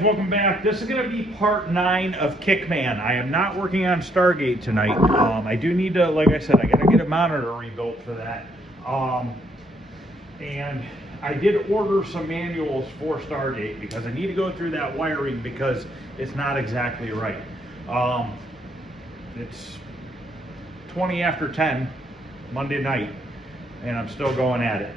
guys, welcome back. This is going to be part 9 of Kickman. I am not working on Stargate tonight. I do need to, like I said, I got to get a monitor rebuilt for that. And I did order some manuals for Stargate because I need to go through that wiring because it's not exactly right. It's 20 after 10 Monday night and I'm still going at it.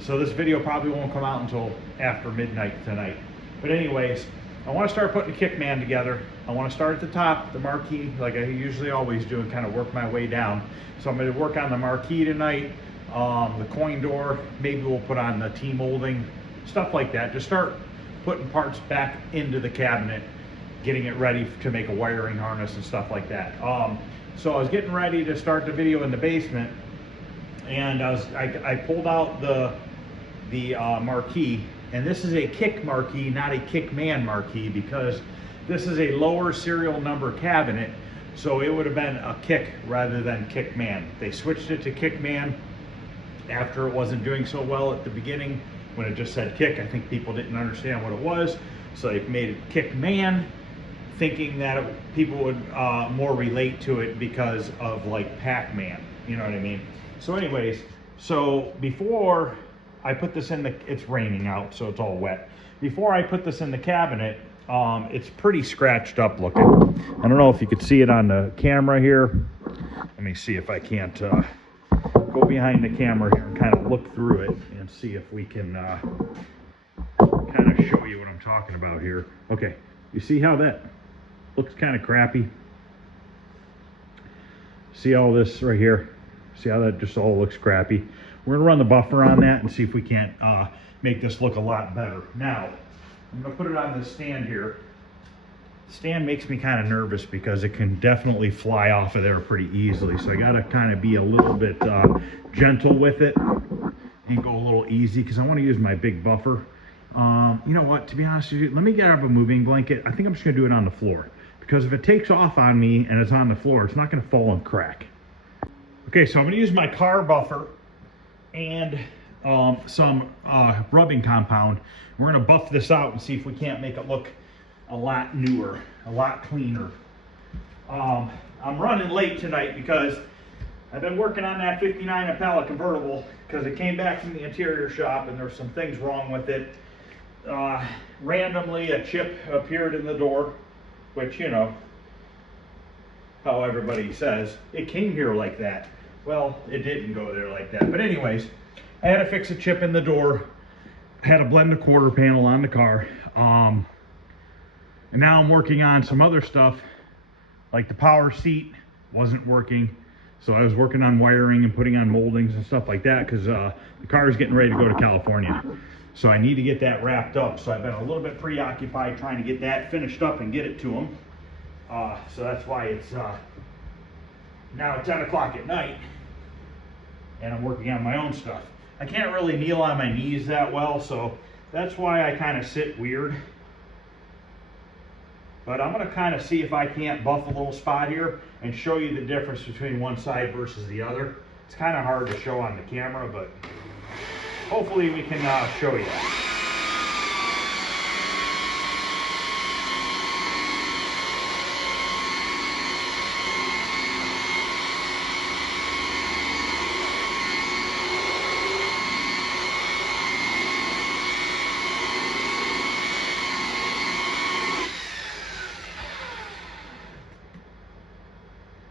So this video probably won't come out until after midnight tonight. But anyways, I want to start putting the Kickman together. I want to start at the top, the marquee, like I usually always do, and kind of work my way down. So I'm going to work on the marquee tonight, the coin door, maybe we'll put on the T-molding, stuff like that. Just start putting parts back into the cabinet, getting it ready to make a wiring harness and stuff like that. So I was getting ready to start the video in the basement, and I pulled out the marquee, and this is a Kick marquee, not a Kickman marquee, because this is a lower serial number cabinet, so it would have been a Kick rather than Kickman. They switched it to Kickman after it wasn't doing so well at the beginning when it just said Kick. I think people didn't understand what it was, so they made it Kickman, thinking that people would more relate to it because of like Pac-Man, you know what I mean? So anyways, so before I put this in the, it's raining out, so it's all wet. Before I put this in the cabinet, it's pretty scratched up looking. I don't know if you could see it on the camera here. Let me see if I can't go behind the camera here and kind of look through it and see if we can kind of show you what I'm talking about here. Okay, you see how that looks kind of crappy? See all this right here? See how that just all looks crappy? We're gonna run the buffer on that and see if we can't make this look a lot better. Now, I'm gonna put it on this stand here. The stand makes me kind of nervous because it can definitely fly off of there pretty easily. So I gotta kind of be a little bit gentle with it and go a little easy because I wanna use my big buffer. You know what, to be honest with you, let me get out of a moving blanket. I think I'm just gonna do it on the floor because if it takes off on me and it's on the floor, it's not gonna fall and crack. Okay, so I'm gonna use my car buffer and some rubbing compound. We're gonna buff this out and see if we can't make it look a lot newer, a lot cleaner. I'm running late tonight because I've been working on that 59 Impala convertible because it came back from the interior shop and there's some things wrong with it. Randomly a chip appeared in the door, which, you know, how everybody says, it came here like that. Well, it didn't go there like that. But anyways, I had to fix a chip in the door. I had to blend a quarter panel on the car. And now I'm working on some other stuff, like the power seat wasn't working. So I was working on wiring and putting on moldings and stuff like that because the car is getting ready to go to California. So I need to get that wrapped up. So I've been a little bit preoccupied trying to get that finished up and get it to them. So that's why it's now 10 o'clock at night and I'm working on my own stuff. I can't really kneel on my knees that well, so that's why I kind of sit weird. But I'm going to kind of see if I can't buff a little spot here and show you the difference between one side versus the other. It's kind of hard to show on the camera, but hopefully we can show you.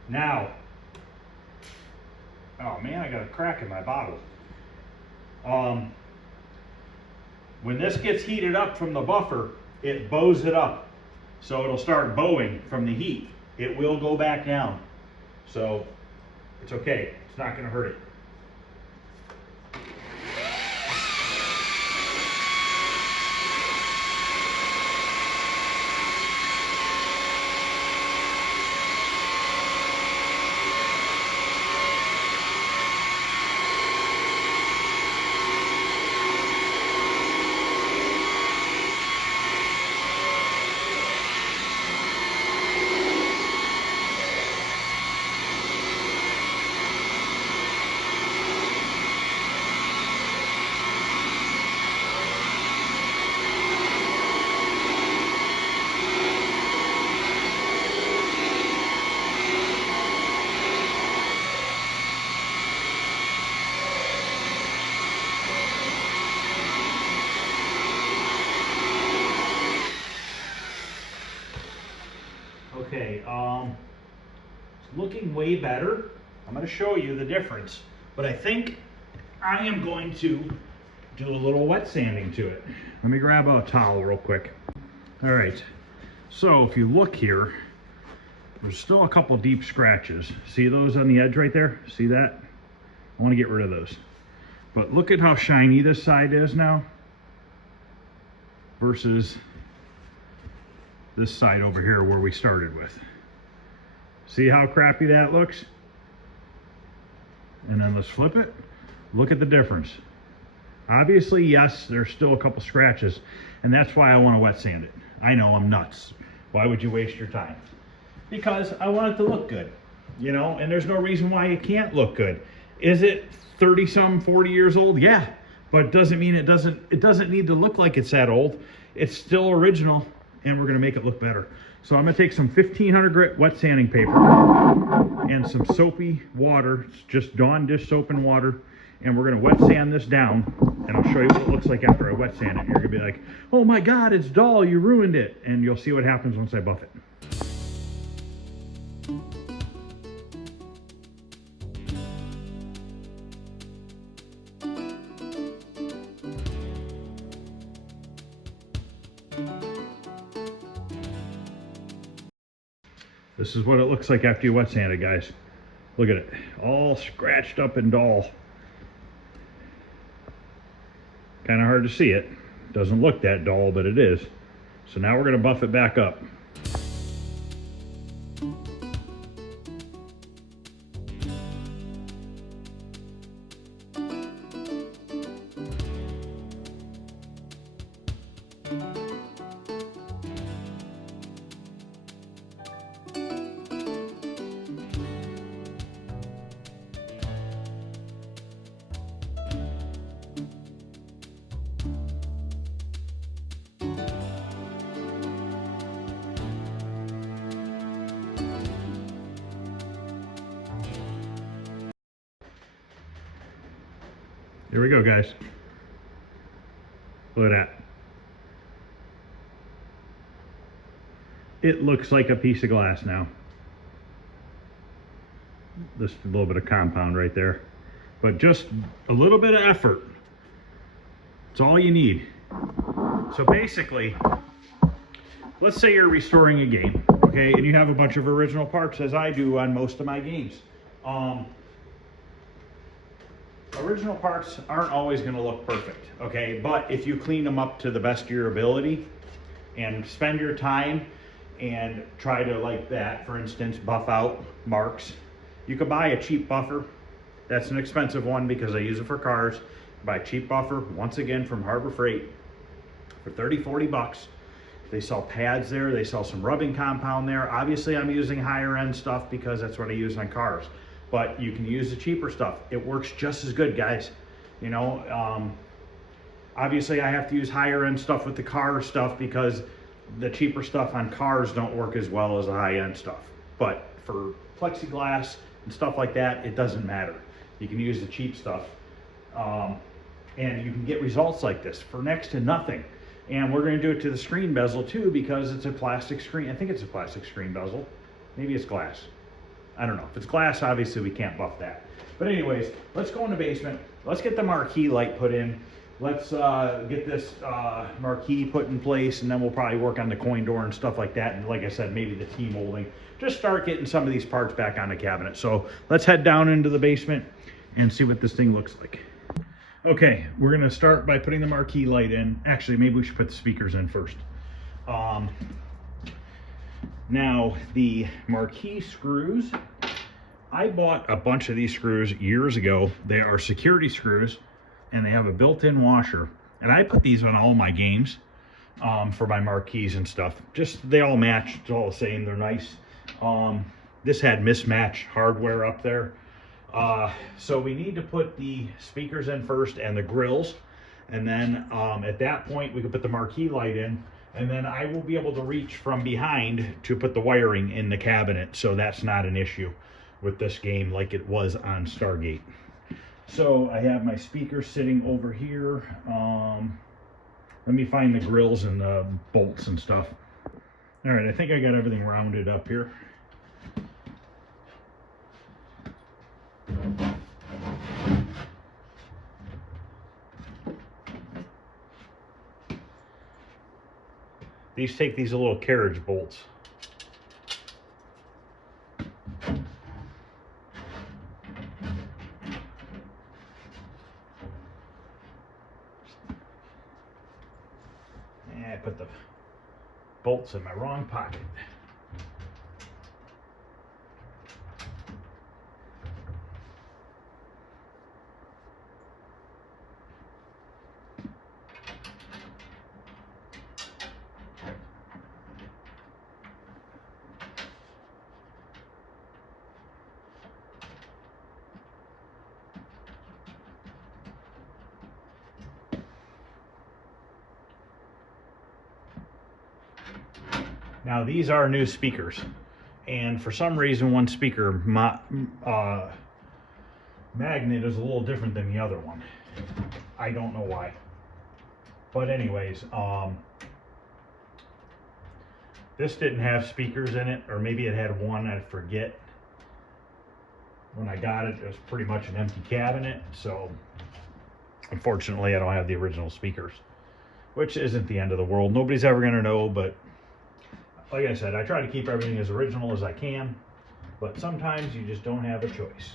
Now, oh man, I got a crack in my bottle. When this gets heated up from the buffer, it bows it up. So it'll start bowing from the heat. It will go back down. So it's okay, it's not gonna hurt it. looking way better. I'm going to show you the difference, but I think I am going to do a little wet sanding to it. Let me grab a towel real quick. All right, so if you look here, there's still a couple deep scratches. See those on the edge right there? See that? I want to get rid of those. But look at how shiny this side is now versus this side over here where we started with. See how crappy that looks? And then let's flip it. Look at the difference. Obviously, yes, there's still a couple scratches, and that's why I want to wet sand it. I know, I'm nuts. Why would you waste your time? Because I want it to look good, you know, and there's no reason why it can't look good. Is it 30-some, 40 years old? Yeah, but it doesn't mean it doesn't need to look like it's that old. It's still original, and we're gonna make it look better. So I'm gonna take some 1500 grit wet sanding paper and some soapy water, just Dawn dish soap and water, and we're gonna wet sand this down, and I'll show you what it looks like after I wet sand it. You're gonna be like, oh my God, it's dull, you ruined it. And you'll see what happens once I buff it. This is what it looks like after you wet sand it, guys. Look at it, all scratched up and dull. Kind of hard to see it. Doesn't look that dull, but it is. So now we're gonna buff it back up. Here we go, guys. Look at that. It looks like a piece of glass now. Just a little bit of compound right there. But just a little bit of effort. It's all you need. So basically, let's say you're restoring a game, okay, and you have a bunch of original parts, as I do on most of my games. Original parts aren't always going to look perfect, okay? But if you clean them up to the best of your ability and spend your time and try to, like that, for instance, buff out marks. You could buy a cheap buffer. That's an expensive one because I use it for cars. Buy a cheap buffer, once again, from Harbor Freight for 30, 40 bucks. They sell pads there. They sell some rubbing compound there. Obviously, I'm using higher end stuff because that's what I use on cars. But you can use the cheaper stuff. It works just as good, guys. You know, obviously I have to use higher end stuff with the car stuff because the cheaper stuff on cars don't work as well as the high end stuff. But for plexiglass and stuff like that, it doesn't matter. You can use the cheap stuff. And you can get results like this for next to nothing. And we're going to do it to the screen bezel too because it's a plastic screen. I think it's a plastic screen bezel. Maybe it's glass. I don't know. If it's glass, obviously we can't buff that. But anyways, let's go in the basement. Let's get the marquee light put in. Let's get this marquee put in place, and then we'll probably work on the coin door and stuff like that. And like I said, maybe the T-molding. Just start getting some of these parts back on the cabinet. So let's head down into the basement and see what this thing looks like. Okay, we're going to start by putting the marquee light in. Actually, maybe we should put the speakers in first. Now, the marquee screws, I bought a bunch of these screws years ago. They are security screws, and they have a built-in washer. And I put these on all my games for my marquees and stuff. Just, they all match. It's all the same. They're nice. This had mismatched hardware up there. So we need to put the speakers in first and the grills. And then at that point, we can put the marquee light in. And then I will be able to reach from behind to put the wiring in the cabinet. So that's not an issue with this game like it was on Stargate. So I have my speakers sitting over here. Let me find the grills and the bolts and stuff. All right, I think I got everything rounded up here. These take these little carriage bolts. And I put the bolts in my wrong pocket. Now these are new speakers, and for some reason one speaker magnet is a little different than the other one. I don't know why. But anyways, this didn't have speakers in it, or maybe it had one, I forget. When I got it, it was pretty much an empty cabinet, so unfortunately I don't have the original speakers, which isn't the end of the world. Nobody's ever going to know, but like I said, I try to keep everything as original as I can, but sometimes you just don't have a choice.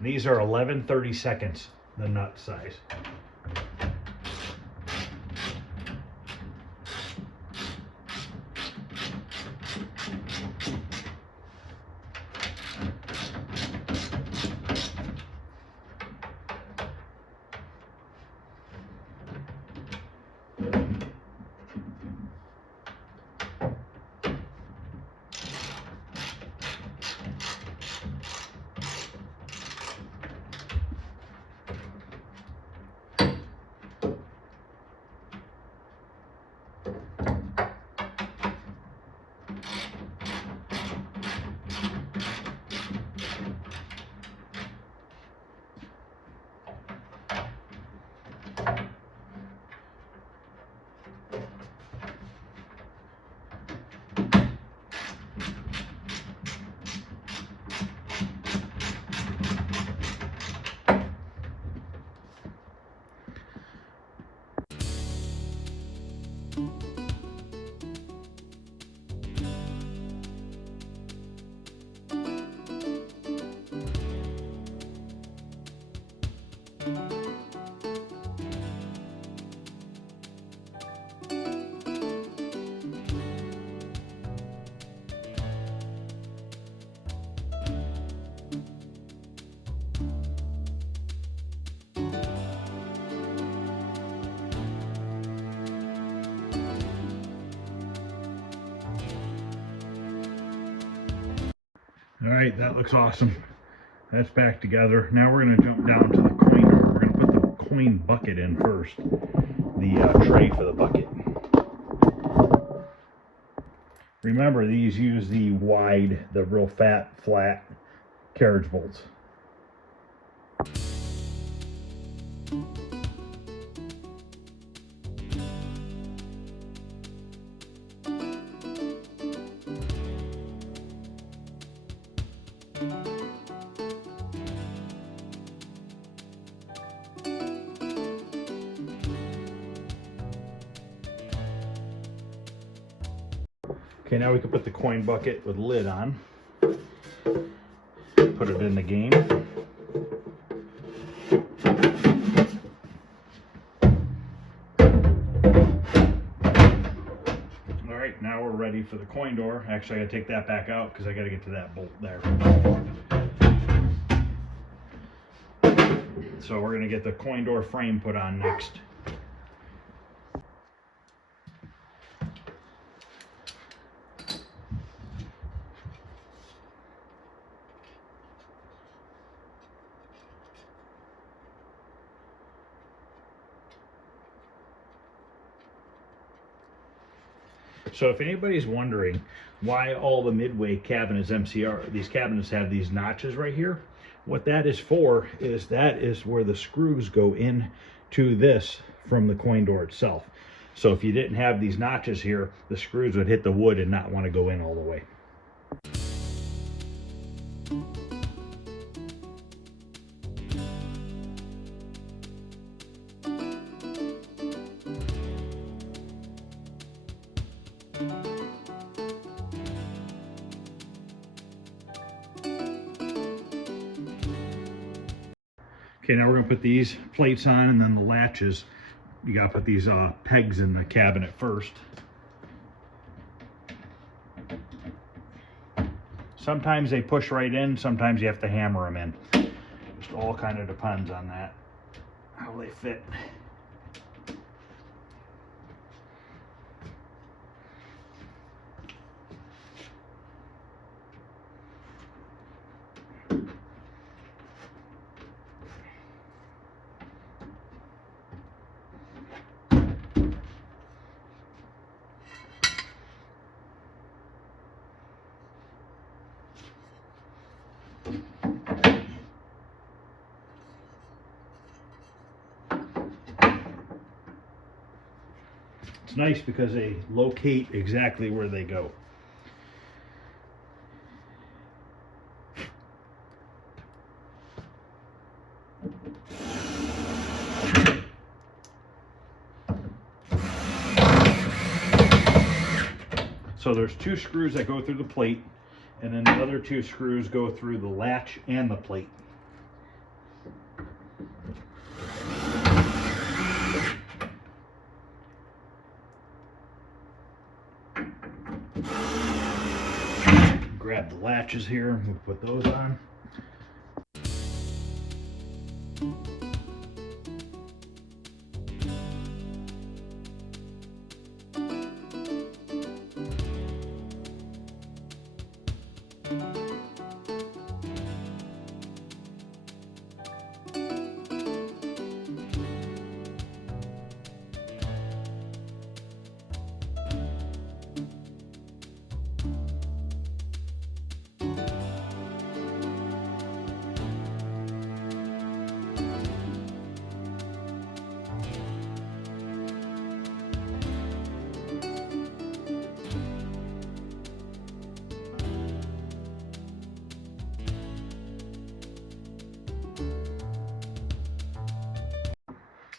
These are 11/32, the nut size. All right, that looks awesome. That's back together. Now we're going to jump down to the coin door. We're going to put the coin bucket in first, the tray for the bucket. Remember, these use the wide, the real fat, flat carriage bolts. Okay, now we can put the coin bucket with lid on. Put it in the game. All right, now we're ready for the coin door. Actually, I gotta take that back out because I gotta get to that bolt there. So we're gonna get the coin door frame put on next. So if anybody's wondering why all the midway cabinets MCR, these cabinets have these notches right here, what that is for is that is where the screws go in to this from the coin door itself. So if you didn't have these notches here, the screws would hit the wood and not want to go in all the way. Okay, now we're gonna put these plates on, and then the latches. You gotta put these pegs in the cabinet first. Sometimes they push right in, sometimes you have to hammer them in. Just all kind of depends on that, how they fit. It's nice because they locate exactly where they go. So there's 2 screws that go through the plate, and then the other 2 screws go through the latch and the plate. Grab the latches here, we'll put those on.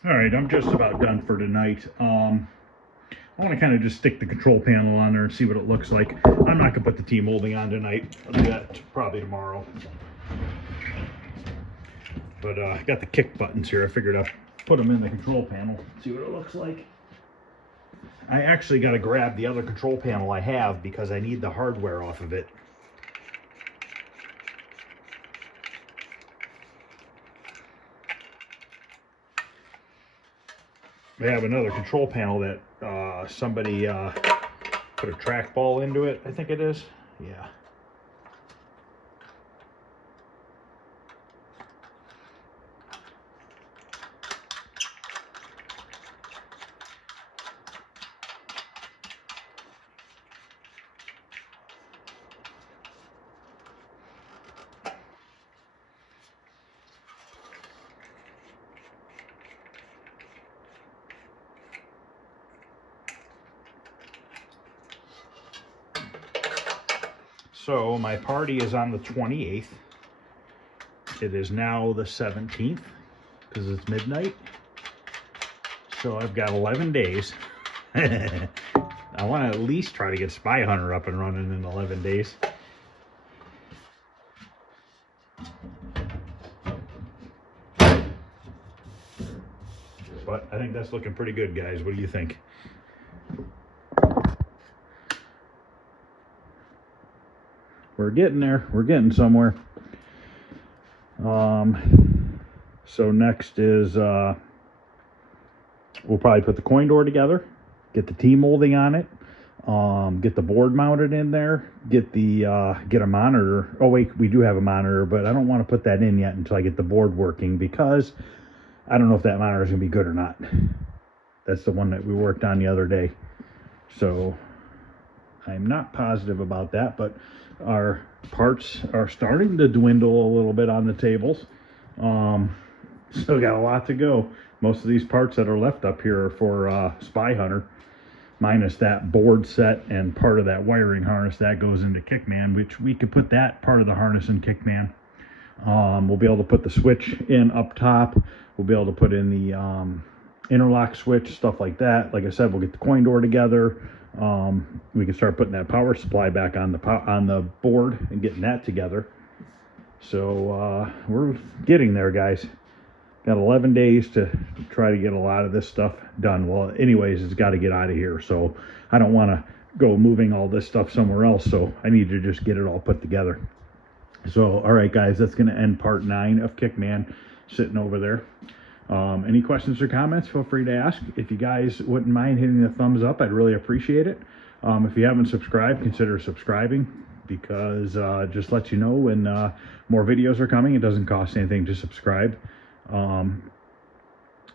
All right, I'm just about done for tonight. I want to kind of just stick the control panel on there and see what it looks like. I'm not going to put the T-molding on tonight. I'll do that probably tomorrow. But I got the kick buttons here. I figured I'd put them in the control panel, see what it looks like. I actually got to grab the other control panel I have because I need the hardware off of it. I have another control panel that somebody put a trackball into it, I think it is. Yeah. So my party is on the 28th. It is now the 17th because it's midnight. So I've got 11 days. I want to at least try to get Spy Hunter up and running in 11 days. But I think that's looking pretty good, guys. What do you think? We're getting there. We're getting somewhere. So next is we'll probably put the coin door together, get the T-molding on it, get the board mounted in there, get a monitor. Oh wait, we do have a monitor, but I don't want to put that in yet until I get the board working because I don't know if that monitor is gonna be good or not. That's the one that we worked on the other day. So I'm not positive about that, but our parts are starting to dwindle a little bit on the tables. Still got a lot to go. Most of these parts that are left up here are for Spy Hunter, minus that board set and part of that wiring harness that goes into Kickman, which we could put that part of the harness in Kickman. We'll be able to put the switch in up top. We'll be able to put in the interlock switch, stuff like that. Like I said, we'll get the coin door together. We can start putting that power supply back on the board and getting that together. So we're getting there, guys. Got 11 days to try to get a lot of this stuff done. Well, anyways, it's got to get out of here. So I don't want to go moving all this stuff somewhere else. So I need to just get it all put together. So, all right, guys, that's going to end part 9 of Kickman sitting over there. Any questions or comments, feel free to ask. If you guys wouldn't mind hitting the thumbs up, I'd really appreciate it. If you haven't subscribed, consider subscribing, because just let you know when more videos are coming. It doesn't cost anything to subscribe. And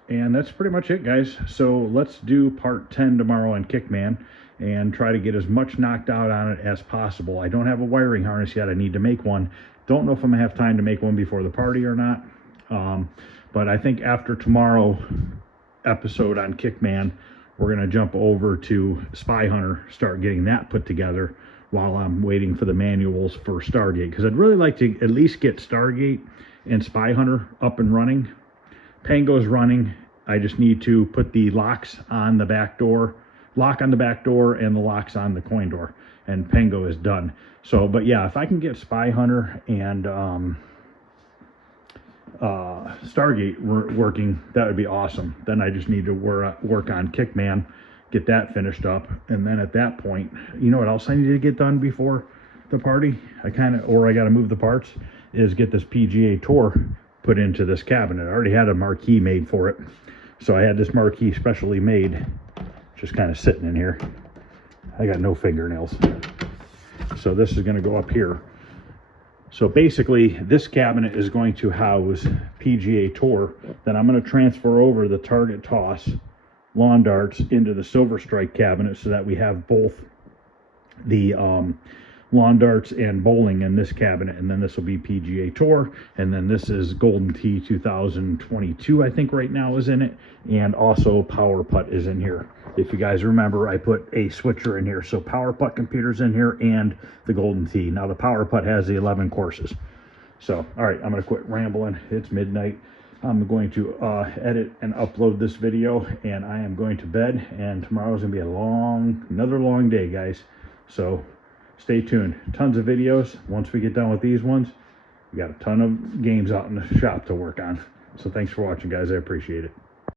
that's pretty much it, guys. So let's do part 10 tomorrow on Kickman and try to get as much knocked out on it as possible. I don't have a wiring harness yet. I need to make one. Don't know if I'm gonna have time to make one before the party or not. But I think after tomorrow episode on Kickman, we're gonna jump over to Spy Hunter, start getting that put together while I'm waiting for the manuals for Stargate, because I'd really like to at least get Stargate and Spy Hunter up and running. Pango's running. I just need to put the locks on the back door, lock on the back door, and the locks on the coin door, and Pango is done. So, but yeah, if I can get Spy Hunter and Stargate working, that would be awesome. Then I just need to work on Kickman, get that finished up, and then at that point, you know what else I need to get done before the party? I got to move the parts, is get this PGA Tour put into this cabinet. I already had a marquee made for it, so I had this marquee specially made, just kind of sitting in here. I got no fingernails, so this is going to go up here. So basically, this cabinet is going to house PGA Tour. Then I'm going to transfer over the Target Toss lawn darts into the Silver Strike cabinet, so that we have both the lawn darts and bowling in this cabinet. And then this will be PGA Tour, and then this is Golden Tee 2022, I think right now is in it, and also Power Putt is in here. If you guys remember, I put a switcher in here, so Power Putt computer's in here and the Golden Tee. Now the Power Putt has the 11 courses. So, all right, I'm gonna quit rambling. It's midnight. I'm going to edit and upload this video, and I am going to bed, and tomorrow's gonna be another long day, guys. So stay tuned. Tons of videos. Once we get done with these ones, we got a ton of games out in the shop to work on. So thanks for watching, guys. I appreciate it.